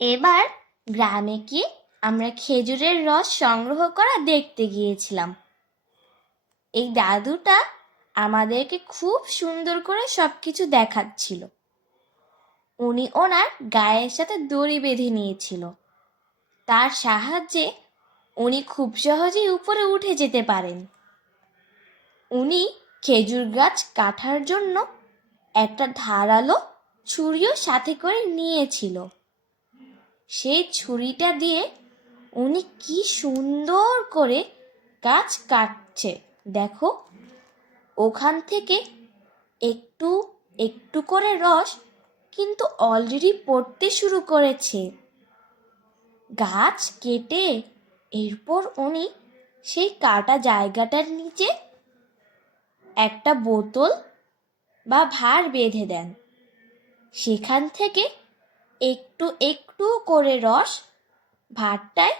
এবার গ্রামে গিয়ে আমরা খেজুরের রস সংগ্রহ করা দেখতে গিয়েছিলাম। এই দাদুটা আমাদেরকে খুব সুন্দর করে সবকিছু দেখাচ্ছিল। উনি ওনার গায়ের সাথে দড়ি বেঁধে নিয়েছিল। তার সাহায্যে উনি খুব সহজেই উপরে উঠে যেতে পারেন। উনি খেজুর গাছ কাটার জন্য একটা ধারালো ছুরিও সাথে করে নিয়েছিল। সেই ছুরিটা দিয়ে উনি কি সুন্দর করে গাছ কাটছে দেখো। ওখান থেকে একটু একটু করে রস কিন্তু অলরেডি পড়তে শুরু করেছে। গাছ কেটে এরপর উনি সেই কাটা জায়গাটার নিচে একটা বোতল বা ভার বেঁধে দেন। সেখান থেকে একটু একটু করে রস ভারটায়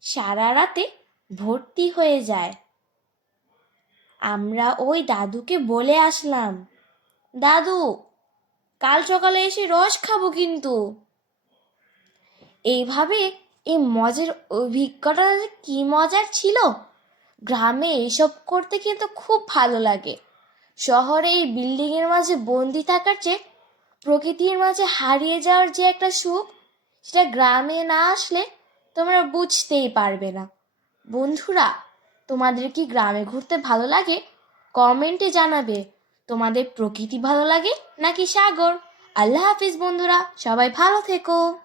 সারা রাতে ভর্তি হয়ে যায়। আমরা ওই দাদুকে বলে আসলাম, দাদু কাল সকালে এসে রস খাবো কিন্তু। এইভাবে এই মজার অভিজ্ঞতা কি মজার ছিল। গ্রামে এইসব করতে কিন্তু খুব ভালো লাগে। শহরে এই বিল্ডিংয়ের মাঝে বন্দি থাকার চেয়ে প্রকৃতির মাঝে হারিয়ে যাওয়ার যে একটা সুখ, সেটা গ্রামে না আসলে তোমরা বুঝতেই পারবে না। বন্ধুরা, তোমাদের কি গ্রামে ঘুরতে ভালো লাগে? কমেন্টে জানাবে। তোমাদের প্রকৃতি ভালো লাগে নাকি সাগর? আল্লাহ হাফিজ বন্ধুরা, সবাই ভালো থেকো।